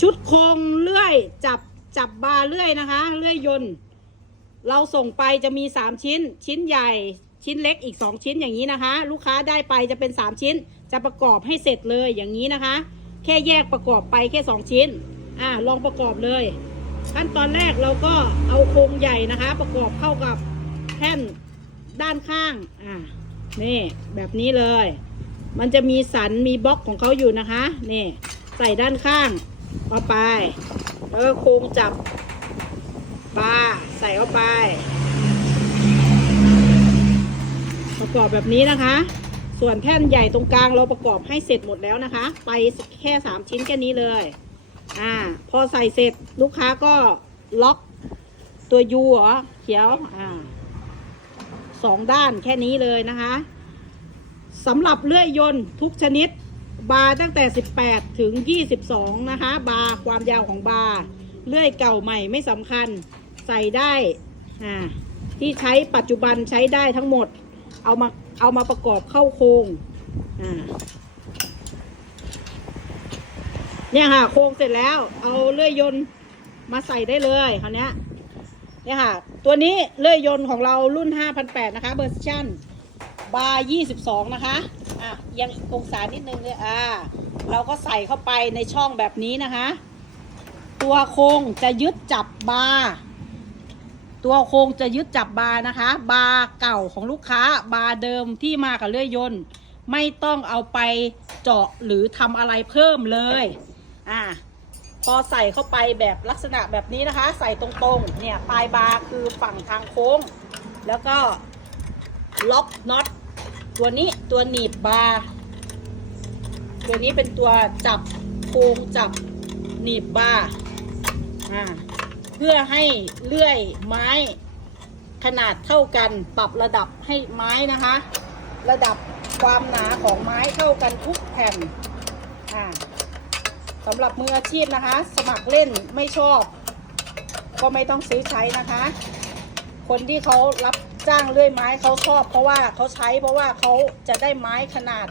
ชุดโครงเลื่อยจับจับบาเลื่อยนะคะ เลื่อยยนต์เราส่งไปจะมี3ชิ้น ชิ้นใหญ่ชิ้นเล็กอีก2ชิ้นอย่างนี้นะคะ ลูกค้าได้ไปจะเป็น3ชิ้น จะประกอบให้เสร็จเลยอย่างนี้นะคะ แค่แยกประกอบไปแค่2ชิ้นอ่าลองประกอบเลย ขั้นตอนแรกเราก็เอาโครงใหญ่นะคะ ประกอบเข้ากับแท่นด้านข้างอ่านี่แบบนี้เลย มันจะมีสันมีบล็อกของเขาอยู่นะคะนี่ใส่ด้านข้าง เอาไป แล้วก็โครงจับบาใส่เข้าไป ประกอบแบบนี้นะคะ ส่วนแท่นใหญ่ตรงกลางเราประกอบให้เสร็จหมดแล้วนะคะ ไปแค่สามชิ้นแค่นี้เลย อ่า พอใส่เสร็จลูกค้าก็ล็อกตัวยูเหรอเขียว อ่าสองด้านแค่นี้เลยนะคะสำหรับเลื่อยยนต์ทุกชนิด บาร์ตั้งแต่ 18 ถึง 22 นะคะ บาร์ความยาวของบาร์เลื่อยเก่าใหม่ไม่สำคัญใส่ได้อ่าที่ใช้ปัจจุบันใช้ได้ทั้งหมด เอามาเอามาประกอบเข้าโครงอ่าเนี่ยค่ะ โครงเสร็จแล้วเอาเลื่อยยนต์มาใส่ได้เลยคราวนี้เนี่ยค่ะ ตัวนี้เลื่อยยนต์ของเรารุ่น 5,800 นะคะเบอร์ชั่น บาร์22 นะคะ อะยังองศานิดนึงเลยอ่า เราก็ใส่เข้าไปในช่องแบบนี้นะคะ ตัวโครงจะยึดจับบาร์ตัวโครงจะยึดจับบาร์นะคะ บาร์เก่าของลูกค้า บาร์เดิมที่มากับเลื่อยยนต์ ไม่ต้องเอาไปเจาะหรือทำอะไรเพิ่มเลย อ่าพอใส่เข้าไปแบบลักษณะแบบนี้นะคะ ใส่ตรงๆ เนี่ยปลายบาร์คือฝั่งทางโค้ง แล้วก็ล็อกน็อต ตัวนี้ตัวหนีบบาร์ตัวนี้เป็นตัวจับโค้งจับหนีบบาร์เพื่อให้เลื่อยไม้ขนาดเท่ากันปรับระดับให้ไม้นะคะ ระดับความหนาของไม้เท่ากันทุกแผ่นสำหรับมืออาชีพนะคะ สมัครเล่นไม่ชอบ ก็ไม่ต้องซื้อใช้นะคะ คนที่เขารับจ้างเลื่อยไม้เขาชอบเพราะว่าเขาใช้เพราะว่าเขาจะได้ไม้ขนาด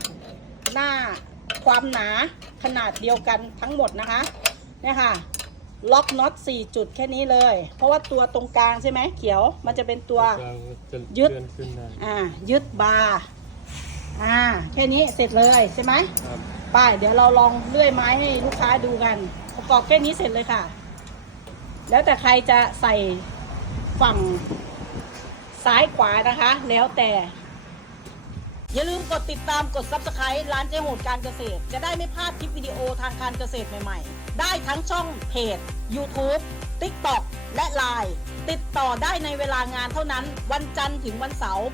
หน้าความหนาขนาดเดียวกันทั้งหมดนะคะเนี่ยค่ะล็อกน็อต4จุดแค่นี้เลย เพราะว่าตัวตรงกลางใช่ไหมเขียว มันจะเป็นตัวกลางจะยึดเลื่อนขึ้นได้อ่ายึดบาร์อ่าแค่นี้เสร็จเลยใช่ไหมครับไปเดี๋ยวเราลองเลื่อยไม้ให้ลูกค้าดูกัน ประกอบแค่นี้เสร็จเลยค่ะ แล้วแต่ใครจะใส่ ฝั่งซ้ายขวานะคะ แล้วแต่ อย่าลืมกดติดตามกด subscribe ร้านเจ๊โหดการเกษตร จะได้ไม่พลาดคลิปวิดีโอทางการเกษตรใหม่ๆ ได้ทั้งช่องเพจ YouTube TikTok และ Line ติดต่อได้ในเวลางานเท่านั้น วันจันทร์ถึงวันเสาร์